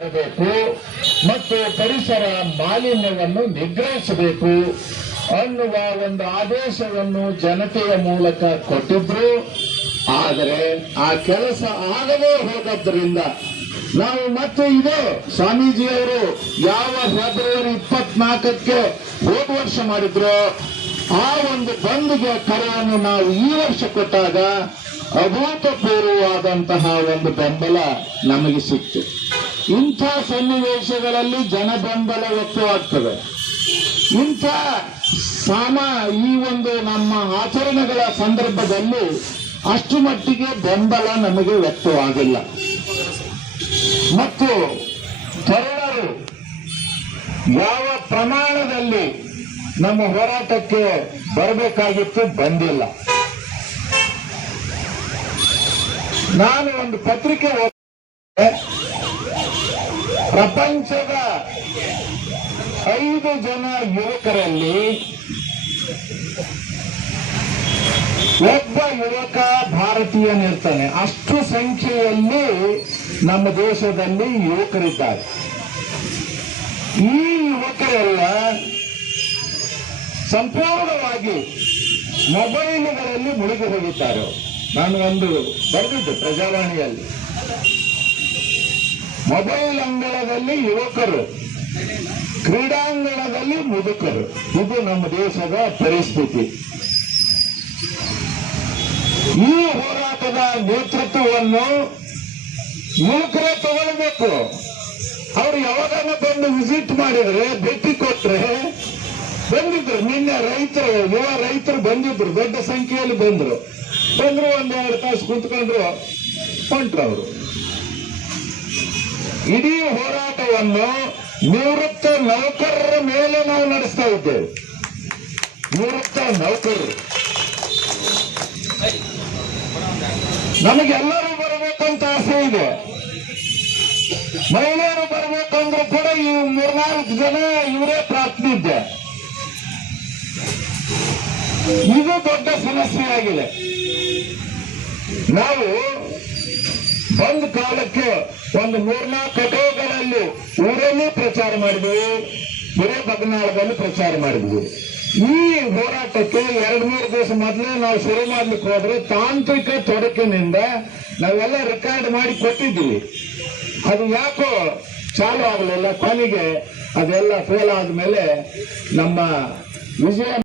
ಬೇಕು ಮತ್ತು ಪರಿಸರ ಮಾಲಿನ್ಯವನ್ನು ನಿಗ್ರಹಿಸಬೇಕು ಅನ್ನುವ ಒಂದು ಆದೇಶವನ್ನು ಜನತೆಯ ಮೂಲಕ ಕೊಟ್ಟಿದ್ರು. ಆದರೆ ಆ ಕೆಲಸ ಆಗದೇ ಹೋದದ್ರಿಂದ ನಾವು ಮತ್ತೆ ಇದು ಸ್ವಾಮೀಜಿಯವರು ಯಾವ ಫೆಬ್ರವರಿ 24ಕ್ಕೆ ಹೋದ ವರ್ಷ ಮಾಡಿದ್ರು ಆ ಒಂದು ಬಂದ್ಗೆ ಕರೆಯನ್ನು ನಾವು ಈ ವರ್ಷ ಕೊಟ್ಟಾಗ ಅಭೂತಪೂರ್ವವಾದಂತಹ ಒಂದು ಬೆಂಬಲ ನಮಗೆ ಸಿಕ್ತು. ಇಂಥ ಸನ್ನಿವೇಶಗಳಲ್ಲಿ ಜನ ಬೆಂಬಲ ವ್ಯಕ್ತವಾಗ್ತದೆ. ಇಂಥ ಈ ಒಂದು ನಮ್ಮ ಆಚರಣೆಗಳ ಸಂದರ್ಭದಲ್ಲಿ ಅಷ್ಟು ಮಟ್ಟಿಗೆ ಬೆಂಬಲ ನಮಗೆ ವ್ಯಕ್ತವಾಗಿಲ್ಲ. ಮತ್ತು ತರುಣರು ಯಾವ ಪ್ರಮಾಣದಲ್ಲಿ ನಮ್ಮ ಹೋರಾಟಕ್ಕೆ ಬರಬೇಕಾಗಿತ್ತು ಬಂದಿಲ್ಲ. ನಾನು ಒಂದು ಪತ್ರಿಕೆ ಪ್ರಪಂಚದ 5 ಜನ ಯುವಕರಲ್ಲಿ ಒಬ್ಬ ಯುವಕ ಭಾರತೀಯನಿರ್ತಾನೆ. ಅಷ್ಟು ಸಂಖ್ಯೆಯಲ್ಲಿ ನಮ್ಮ ದೇಶದಲ್ಲಿ ಯುವಕರಿದ್ದಾರೆ. ಈ ಯುವಕರೆಲ್ಲ ಸಂಪೂರ್ಣವಾಗಿ ಮೊಬೈಲ್ಗಳಲ್ಲಿ ಮುಳುಗಿ ಹೋಗಿದ್ದಾರೆ. ನಾನು ಒಂದು ಬರೆದಿದ್ದೆ ಪ್ರಜಾವಾಣಿಯಲ್ಲಿ, ಮೊಬೈಲ್ ಅಂಗಳದಲ್ಲಿ ಯುವಕರು, ಕ್ರೀಡಾಂಗಣದಲ್ಲಿ ಮುದುಕರು. ಇದು ನಮ್ಮ ದೇಶದ ಪರಿಸ್ಥಿತಿ. ಈ ಹೋರಾಟದ ನೇತೃತ್ವವನ್ನು ಯುವಕರೇ ತಗೊಳ್ಬೇಕು. ಅವ್ರು ಯಾವಾಗನ ಬಂದು ವಿಸಿಟ್ ಮಾಡಿದ್ರೆ, ಭೇಟಿ ಕೊಟ್ರೆ ಬಂದಿದ್ರು. ನಿನ್ನೆ ಯುವ ರೈತರು ಬಂದಿದ್ರು, ದೊಡ್ಡ ಸಂಖ್ಯೆಯಲ್ಲಿ ಬಂದ್ರು. 1-2 ತಾಸು ಕುಂತ್ಕೊಂಡ್ರು, ಹೊಂಟ್ರು ಅವರು. ಇಡೀ ಹೋರಾಟವನ್ನು ನಿವೃತ್ತ ನೌಕರರ ಮೇಲೆ ನಾವು ನಡೆಸ್ತಾ ಇದ್ದೇವೆ. ನಿವೃತ್ತ ನೌಕರರು ನಮಗೆಲ್ಲರೂ ಬರಬೇಕಂತ ಆಸೆ ಇದೆ. ಮಹಿಳೆಯರು ಬರಬೇಕಂದ್ರೂ ಕೂಡ ಈ 3-4 ಜನ ಇವರೇ ಪ್ರಾತಿನಿಧ್ಯ. ಇದು ದೊಡ್ಡ ಸಮಸ್ಯೆಯಾಗಿದೆ. ನಾವು ಬಂದ್ ಕಾಲಕ್ಕೆ ಒಂದು 3-4 ಕಟೋಗಳಲ್ಲಿ ಊರಲ್ಲಿ ಪ್ರಚಾರ ಮಾಡಿದ್ವಿ, ಬೇರೆ ಬಗ್ನಾಳದಲ್ಲಿ ಪ್ರಚಾರ ಮಾಡಿದ್ವಿ. ಈ ಹೋರಾಟಕ್ಕೆ 2-3 ದಿವಸ ಮೊದಲೇ ನಾವು ಶುರು ಮಾಡ್ಲಿಕ್ಕೆ ಹೋದ್ರೆ ತಾಂತ್ರಿಕ ತೊಡಕಿನಿಂದ ನಾವೆಲ್ಲ ರೆಕಾರ್ಡ್ ಮಾಡಿ ಕೊಟ್ಟಿದ್ವಿ. ಅದು ಯಾಕೋ ಚಾಲು ಆಗಲಿಲ್ಲ. ಕೊನೆಗೆ ಅದೆಲ್ಲ ಫೇಲ್ ಆದ್ಮೇಲೆ ನಮ್ಮ ವಿಜಯ